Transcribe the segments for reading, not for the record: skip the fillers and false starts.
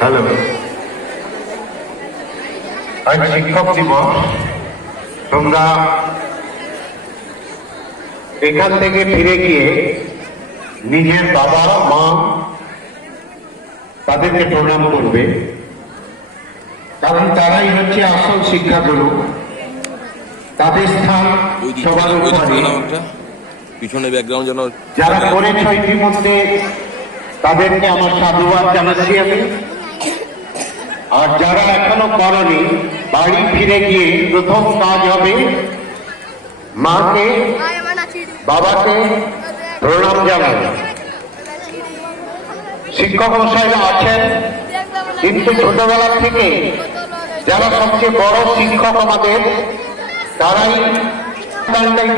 Hello, আজ শিক্ষক দিবস। তোমরা এখান থেকে ফিরে গিয়ে নিজের বাবা মা তাদেরকে প্রণাম করবে, কারণ তারাই হচ্ছে আসল শিক্ষাগুরু। তাদের স্থান সবার উপরে। পিছনে ব্যাকগ্রাউন্ড যেন যারা করেছ ইতিমধ্যে তাদেরকে আমার সাধুবাদ জানাচ্ছি আমি। আর যারা এখনো করনি, বাড়ি ফিরে গিয়ে প্রথম কাজ হবে মাকে বাবাকে প্রণাম জানানো। শিক্ষক মশাইরা আছেন, কিন্তু ছোটবেলা থেকে যারা সবচেয়ে বড় শিক্ষক আমাদের, তারাই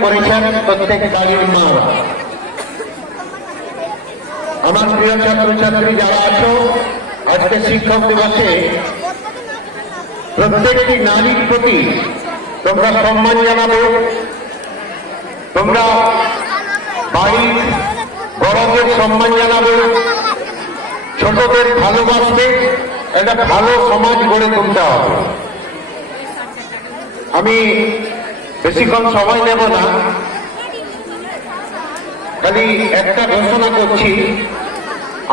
করেছেন প্রত্যেক গাড়ির মা। আমার প্রিয় ছাত্রছাত্রী যারা আছো, আজকে শিক্ষক দিবসে প্রত্যেকটি নারীর প্রতি তোমরা সম্মান জানাবে। তোমরা বাড়ির বড়দের সম্মান জানাবে, ছোটদের ভালোবাসবে। একটা ভালো সমাজ গড়ে তুলতে হবে। আমি বেশিক্ষণ সময় নেব না, খালি একটা ঘোষণা করছি।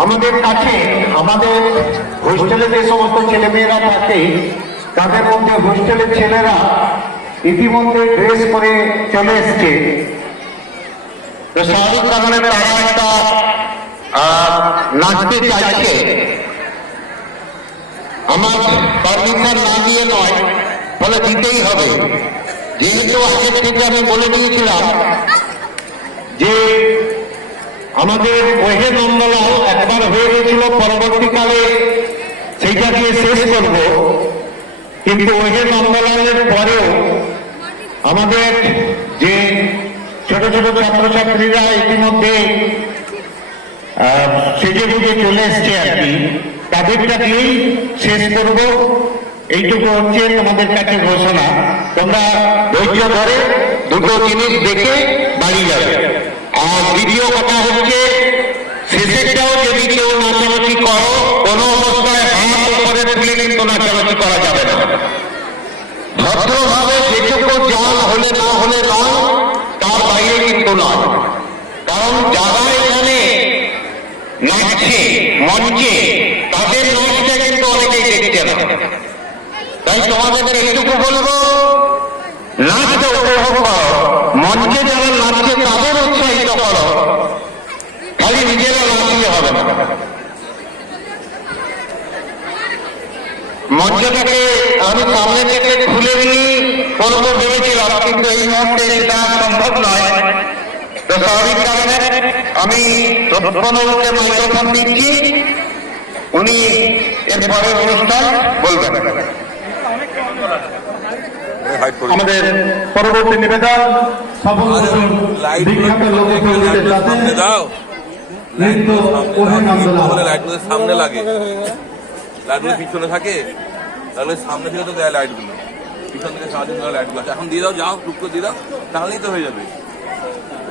আমাদের কাছে আমাদের হোস্টেলে যে সমস্ত ছেলেমেয়েরা থাকে, তাদের মধ্যে হোস্টেলের ছেলেরা ইতিমধ্যে ড্রেস করে চলে এসছে। তো স্বাভাবিক কারণে তারা একটা নাচতে চাইছে। আমার পারমিশন না দিয়ে নয়, ফলে দিতেই হবে। যেহেতু আগের থেকে আমি বলে দিয়েছিলাম যে আমাদের ওহে নন্দলাও একবার হয়ে গেছিল, পরবর্তীকালে সেইটাকে শেষ করব। কিন্তু ওহে নন্দলালের পরেও আমাদের যে ছোট ছোট ছাত্রছাত্রীরা ইতিমধ্যে সেজে গুজে চলে এসছে আর কি, তাদেরটা দিয়েই শেষ করব। এইটুকু হচ্ছে তোমাদের কাছে ঘোষণা। তোমরা ধৈর্য ধরে দুটো জিনিস দেখে বাড়ি যাবে। আর দ্বিতীয় কথা হচ্ছে, শেষেরটাও যদি কেউ নাচানাচি করো, কোনো অবস্থায় হাত উপরে তুলে কিন্তু নাচানাচি করা যাবে না। ভদ্রভাবে যেটুকু জল হলে না হলে নয়, তার বাইরে কিন্তু নয়। কারণ যারা এখানে নাচছে মঞ্চে, তাদের নাচটা কিন্তু অনেকেই দেখছে না। তাই তোমাদের এইটুকু বলবো, নাচটা উপভোগ করো। মঞ্চে যারা নাচছে তাদের উৎসাহিত করো, খালি নিজেরা নাচলে হবে না। মঞ্চটাকে আমি সামনে থেকে খুলে নিয়ে করবো ভেবেছিলাম, কিন্তু এই মুহূর্তে সেটা সম্ভব নয়। তো স্বাভাবিক কারণে আমি প্রণবকে মাইক্রোফোন দিচ্ছি, উনি এরপরে অনুষ্ঠান বলবেন। আমাদের পরবর্তী নিবেদন সফল বিখ্যাত লোকসঙ্গীতের সাথে নৃত্য ওহে নন্দলাল। লাইটগুলো সামনে লাগে, লাইটগুলো পিছনে থাকে, তাহলে সামনে থেকে তো দেয় লাইটগুলো, পিছন থেকে সাহায্য করে লাইটগুলো আছে। এখন দিয়ে দাও, যাও টুক করে দিয়ে দাও, তাহলেই তো হয়ে যাবে।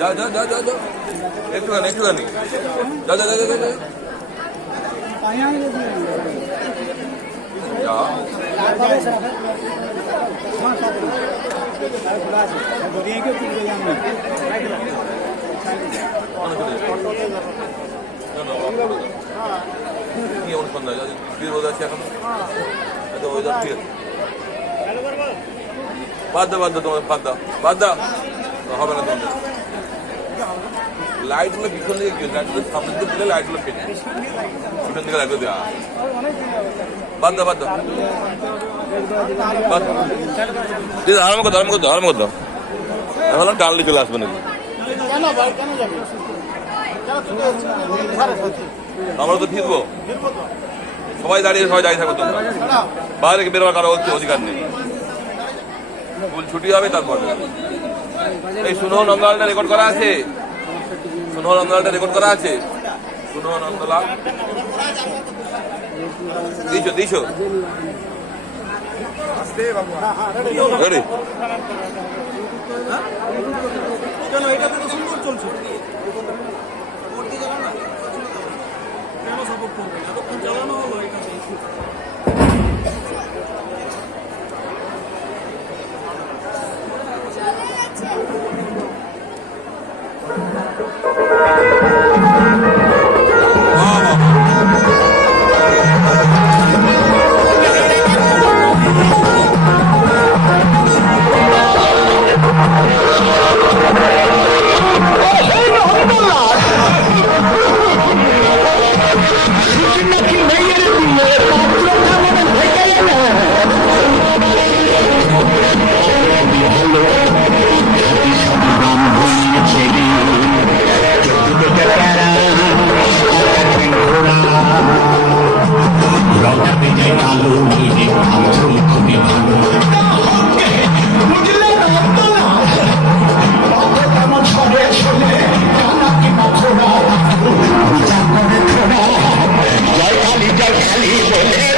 যাও যাও যাও যাও যাও, একটুখানি একটুখানি যাও যাও যাও যাও যাও। বাদ দাও বাদ দাও, তোমার বাদ দাও বাদ দাও, হবে না তোমাদের। লাইটগুলো পিছন দিকে গিয়ে, লাইটগুলো সামনে দিকে দিলে লাইটগুলো ফেটে, পিছন দিকে লাইটগুলো দেওয়া। বাদ দাও বাদ দাও, আরাম করতো আরাম করতো আরাম করতো। এখন টানলে চলে আসবে নাকি? আমরা তো ফিরবো, সবাই দাঁড়িয়ে থাকবো। তোমরা বাইরে বেরোবার কারো অধিকার নেই। স্কুল ছুটি হবে তারপর। এই শুনো নন্দলালটা রেকর্ড করা আছে, শুনো নন্দলালটা রেকর্ড করা আছে, শুনো নন্দলাল দিছো দিছো। এটাতে তো সুন্দর চলছে, কেন সাপোর্ট করবে? এতক্ষণ চালানো হলো এটা। বাঙালি বলে